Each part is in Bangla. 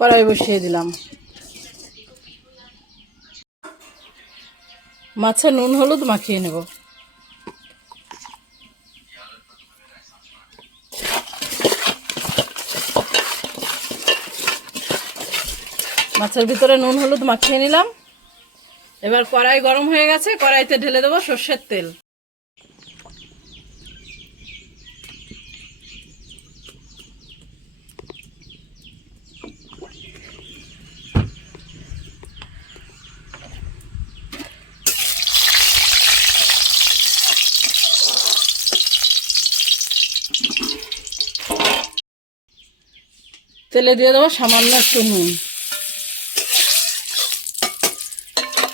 কড়াই বসিয়ে দিলাম। মাছে নুন হলুদ মাখিয়ে নেব। মাছের ভিতরে নুন হলুদ মাখিয়ে নিলাম। এবার কড়াই গরম হয়ে গেছে, কড়াইতে ঢেলে দেবো সর্ষের তেল। তেলে দিয়ে দেবো সামান্য একটু নুন।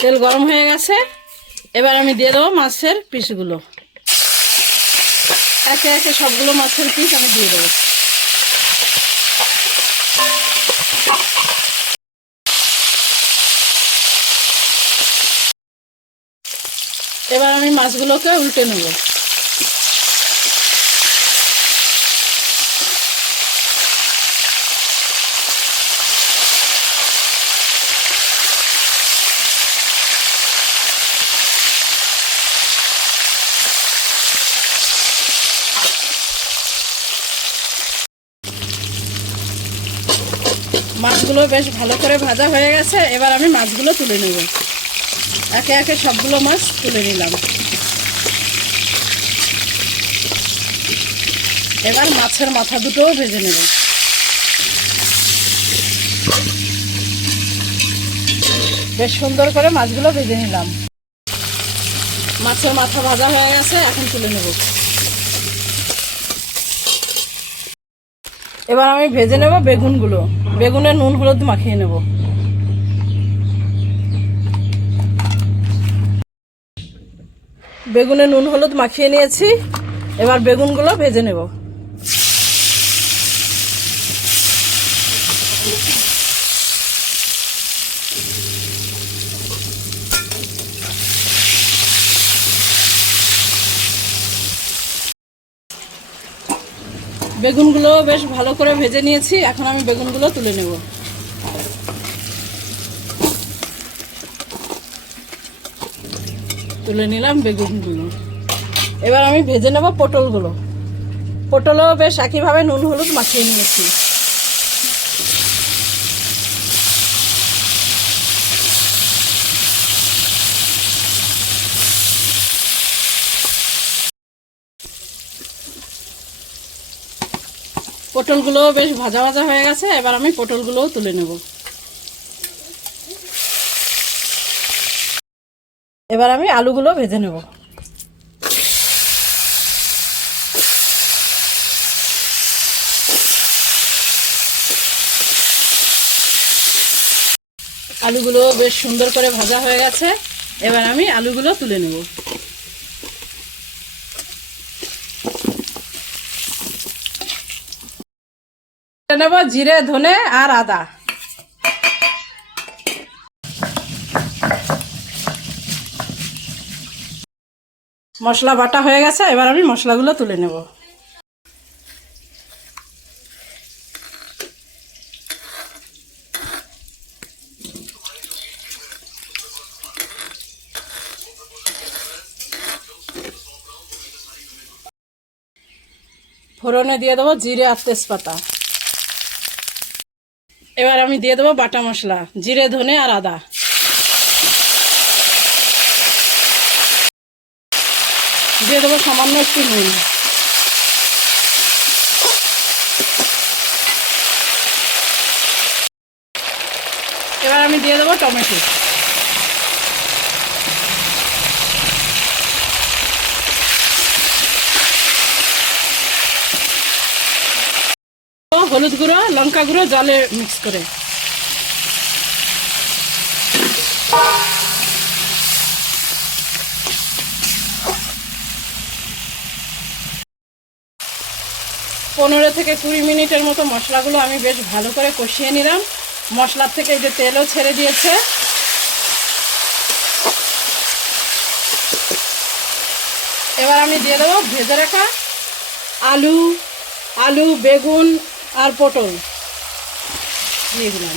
তেল গরম হয়ে গেছে, এবার আমি দিয়ে দেবো মাছের পিসগুলো। একে একে সবগুলো মাছের পিস আমি দিয়ে দেবো। এবার আমি মাছগুলোকে উল্টে নেব। মাছগুলো বেশ ভালো করে ভাজা হয়ে গেছে, এবার আমি মাছগুলো তুলে নেব। একে একে সবগুলো মাছ তুলে নিলাম। এবার মাছের মাথা দুটোও ভেজে নেব। বেশ সুন্দর করে মাছগুলো ভেজে নিলাম। মাছের মাথা ভাজা হয়ে গেছে, এখন তুলে নেব। এবার আমি ভেজে নেব বেগুনগুলো। বেগুনে নুন হলুদ মাখিয়ে নেব। বেগুনে নুন হলুদ মাখিয়ে নিয়েছি, এবার বেগুনগুলো ভেজে নেব। বেগুনগুলো বেশ ভালো করে ভেজে নিয়েছি, এখন আমি বেগুনগুলো তুলে নেব। তুলে নিলাম বেগুনগুলো। এবার আমি ভেজে নেব পটলগুলো। পটলও বেশ একইভাবে নুন হলুদ মাখিয়ে নিয়েছি। পটলগুলো বেশ ভাজা ভাজা হয়ে গেছে, এবার আমি পটলগুলোও তুলে নেব। এবার আমি আলুগুলো ভেজে নেব। আলুগুলো বেশ সুন্দর করে ভাজা হয়ে গেছে, এবার আমি আলুগুলো তুলে নেব। নেব জিরে ধনে আর আদা। মশলা বাটা হয়ে গেছে, এবার আমি মশলাগুলো তুলে নেব। ফোড়নে দিয়ে দেবো জিরে আর তেজপাতা। এবার আমি দিয়ে দেবো বাটা মশলা, জিরে ধনে আর আদা। দিয়ে দেবো সামান্য একটু নুন। এবার আমি দিয়ে দেবো টমেটো। হলুদ গুঁড়ো লঙ্কা গুঁড়ো জলে মিক্স করে। পনেরো থেকে 20 মিনিটের মতো মশলাগুলো আমি বেশ ভালো করে কষিয়ে নিলাম। মশলার থেকে এই যে তেলও ছেড়ে দিয়েছে। এবার আমি দিয়ে দেবো ভেজে রাখা আলু, বেগুন আর পটল। কষিয়ে দিলাম।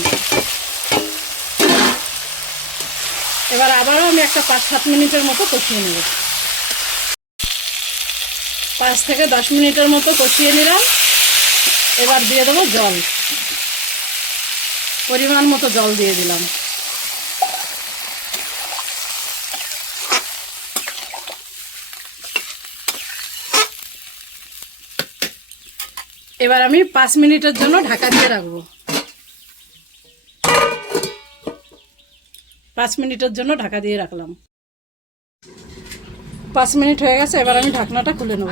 এবার আবারও আমি একটা 5-7 মিনিটের মতো কষিয়ে নেব। 5 থেকে 10 মিনিটের মতো কষিয়ে নিলাম। এবার দিয়ে দেবো জল, পরিমাণ মতো জল দিয়ে দিলাম। এবার আমি 5 মিনিটের জন্য ঢাকা দিয়ে রাখবো। 5 মিনিটের জন্য ঢাকা দিয়ে রাখলাম। 5 মিনিট হয়ে গেছে, এবার আমি ঢাকনাটা খুলে নেব।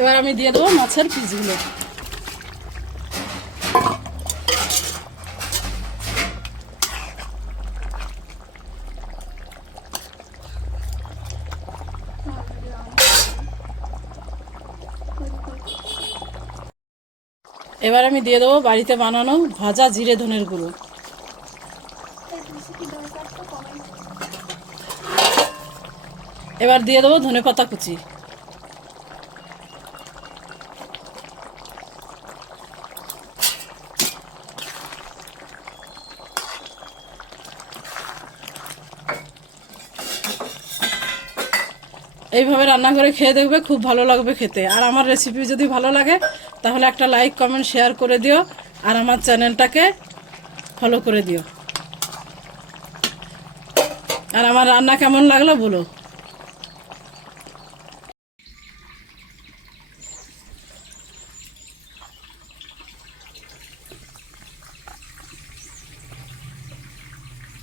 এবার আমি দিয়ে দেবো মাছের পিসগুলো। এবার আমি দিয়ে দেবো বাড়িতে বানানো ভাজা জিরে ধনের গুঁড়ো। এবার দিয়ে দেবো ধনেপাতা কুচি। এইভাবে রান্না করে খেয়ে দেখবে, খুব ভালো লাগবে খেতে। আর আমার রেসিপি যদি ভালো লাগে তাহলে একটা লাইক, কমেন্ট, শেয়ার করে দিও। আর আমার চ্যানেলটাকে ফলো করে দিও। আর আমার রান্না কেমন লাগলো বলো।